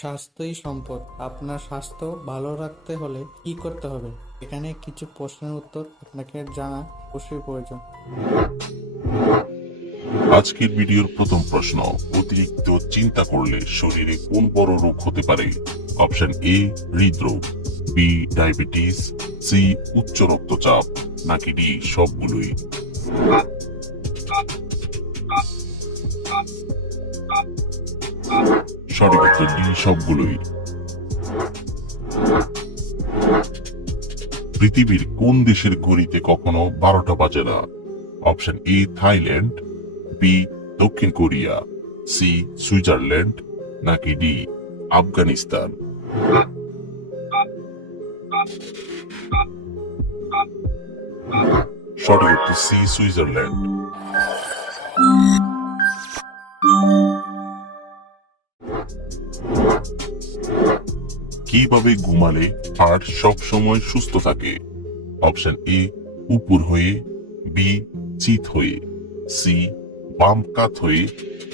স্বাস্থ্যই সম্পদ। আপনার স্বাস্থ্য ভালো রাখতে হলে কি করতে হবে? এখানে কিছু প্রশ্নের উত্তর আপনাকে জানা অবশ্যই প্রয়োজন। আজকের ভিডিওর প্রথম প্রশ্ন, অতিরিক্ত চিন্তা করলে শরীরে কোন বড় রোগ হতে পারে? অপশন এ হৃদরোগ, বি ডায়াবেটিস, সি উচ্চ রক্তচাপ, নাকি ডি সবগুলোই? সঠিক উত্তর ডি সবগুলোই। পৃথিবীর কোন দেশের ঘড়িতে কখনো 12টা বাজে না? অপশন এ থাইল্যান্ড, বি দক্ষিণ কোরিয়া, সি সুইজারল্যান্ড, নাকি ডি আফগানিস্তান? সঠিক উত্তর সি সুইজারল্যান্ড। কিভাবে ঘুমালে হার্ট সব সময় সুস্থ থাকে? অপশন এ উপর হয়ে, বি চিত হয়ে, সি বাম কাত হয়ে,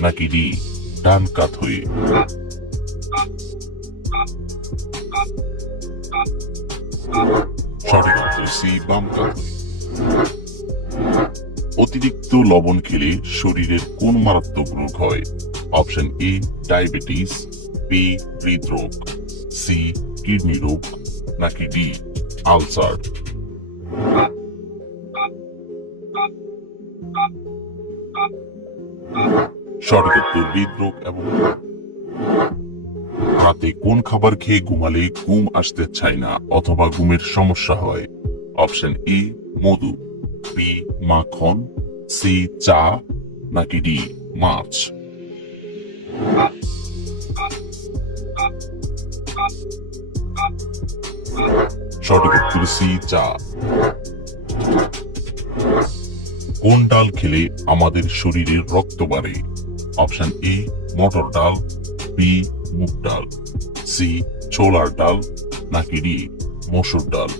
নাকি ডি ডান কাত হয়ে? সঠিক উত্তর সি বাম কাত হয়ে। অতিরিক্ত লবণ খেলে শরীরের কোন মারাত্মক রোগ হয়? অপশন এ ডায়াবেটিস, বি হৃদরোগ, সি কিডনি রোগ, নাকি ডি আলসার? সঠিক উত্তর হৃদরোগ এবং রাতে কোন খাবার খেয়ে ঘুমালে ঘুম আসতে চায় না অথবা ঘুমের সমস্যা হয়? অপশন এ মধু, বি মাখন, সি চা, নাকি ডি মাছ? সঠিক উত্তর সি চা। কোন ডাল খেলে আমাদের শরীরের রক্ত বাড়ে? অপশন এ মটর ডাল, বি মুগ ডাল, সি ছোলার ডাল, নাকি ডি মসুর ডাল?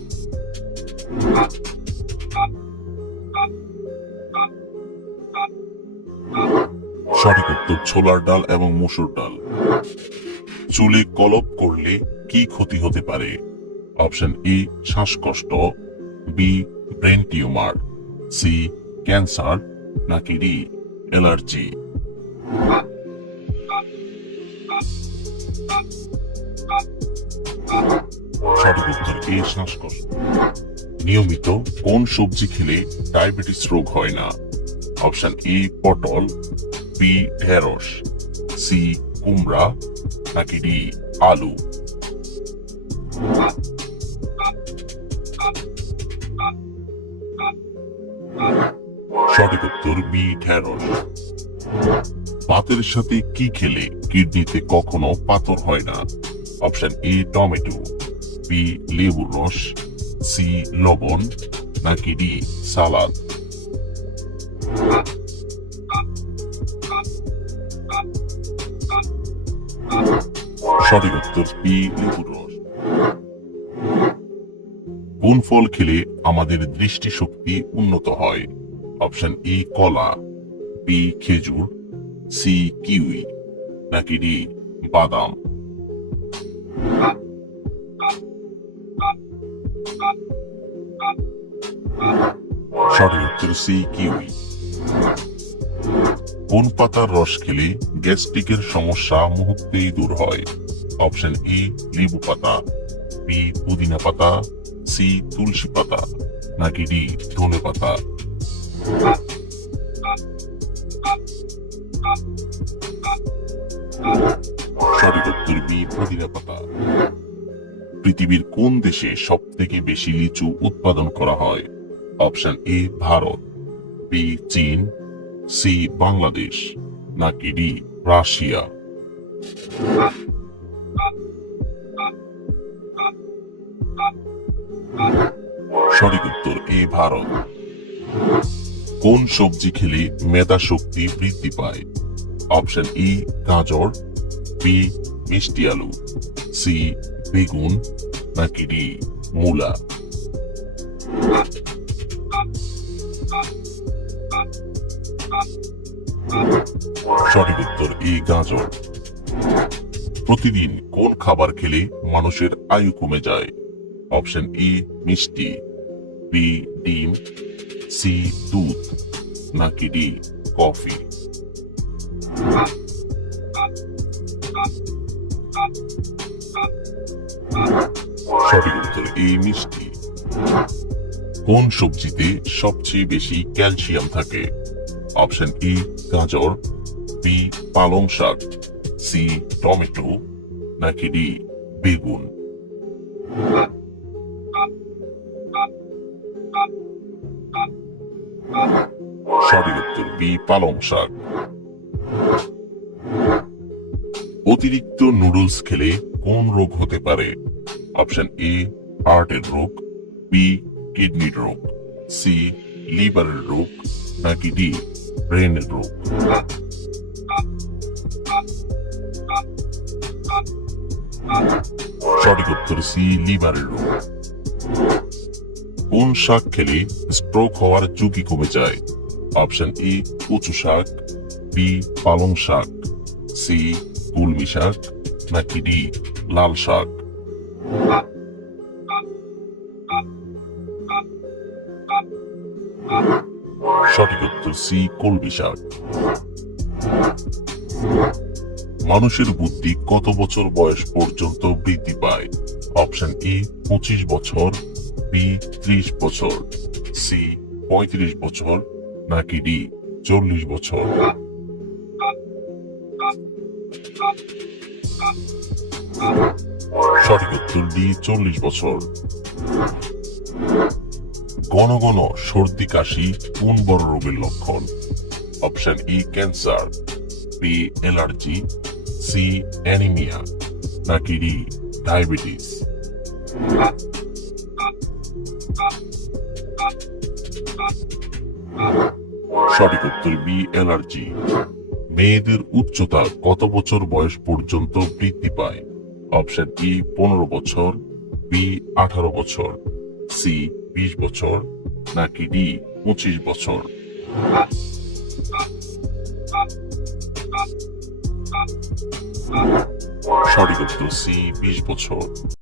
সঠিক উত্তর ছোলার ডাল এবং মসুর ডাল। চুলে কলপ করলে কি ক্ষতি হতে পারে? অপশন এ শ্বাসকষ্ট, B brain tumour, C cancer, নাকি ডি অ্যালার্জি? সঠিক উত্তর এ শ্বাসকষ্ট। নিয়মিত কোন সবজি খেলে ডায়াবেটিস রোগ হয় না? অপশন এ পটল, বি ঢেঁড়স, সি কুমড়া, নাকি ডি আলু? সঠিক উত্তর বি ঢেঁড়স। ভাতের সাথে কি খেলে কিডনিতে কখনো পাথর হয় না? অপশন এ টমেটো, বি লেবুর রস, সি লবণ, নাকি ডি সালাদ? সঠিক উত্তর বি লেবুর রস। কোন ফল খেলে আমাদের দৃষ্টিশক্তি উন্নত হয়? অপশন এ কলা, বি খেজুর, সি কিউই, নাকি ডি বাদাম? সঠিক উত্তর সি কিউই। কোন পাতার রস খেলে গ্যাস্ট্রিকের সমস্যা মুহূর্তেই দূর হয়? অপশন এ লেবু পাতা, বি পুদিনা পাতা, সি তুলসী পাতা, নাকি ডি ধনে পাতা? সঠিক উত্তর বি পুদিনা পাতা। পৃথিবীর কোন দেশে সব থেকে বেশি লিচু উৎপাদন করা হয়? অপশন এ ভারত, বি চীন, সি বাংলাদেশ, নাকি ডি রাশিয়া? সঠিক উত্তর এ ভারত। কোন সবজি খেলে মেধা শক্তি বৃদ্ধি পায়? অপশন ই গাজর, বি মিষ্টি আলু, সি বেগুন, নাকি ডি মূলা? সঠিক উত্তর এ গাজর। প্রতিদিন কোন খাবার খেলে মানুষের আয়ু কমে যায়? অপশন ই মিষ্টি, বি ডিম, সি দুধ, নাকি ডি কফি? সঠিক উত্তর এই মিষ্টি। কোন সবজিতে সবচেয়ে বেশি ক্যালসিয়াম থাকে? অপশন ই গাজর, বি পালং শাক, সি টমেটো, নাকি ডি বেগুন? সঠিক উত্তর বি পালং শাক। অতিরিক্ত নুডলস খেলে কোন রোগ হতে পারে? অপশন এ হার্টের রোগ, বি কিডনির রোগ, সি লিভারের রোগ, নাকি ডি ব্রেনের রোগ? সঠিক উত্তর সি লিভারের রোগ। কোন শাক খেলে স্ট্রোক হওয়ার ঝুঁকি কমে যায়? অপশন ই কচু শাক, বি পালং শাক, সি কলমি শাক, নাকি ডি লাল শাক? সঠিক উত্তর সি কলমি শাক। মানুষের বুদ্ধি কত বছর বয়স পর্যন্ত বৃদ্ধি পায়? অপশন ই 25 বছর, বি 30 বছর, সি 35 বছর, নাকি ডি 40 বছর? সঠিক উত্তর ডি 40 বছর। ঘন ঘন সর্দি কাশি কোন বড় রোগের লক্ষণ? Option A cancer, B allergy, C anaemia, নাকি ডি ডায়াবেটিস? সঠিক উত্তর বি অ্যালার্জি। মেয়েদের উচ্চতা কত বছর বয়স পর্যন্ত বৃদ্ধি পায়? অপশন ই 15 বছর, বি 18 বছর, সি 20 বছর, নাকি ডি 25 বছর? সঠিক উত্তর সি 20 বছর।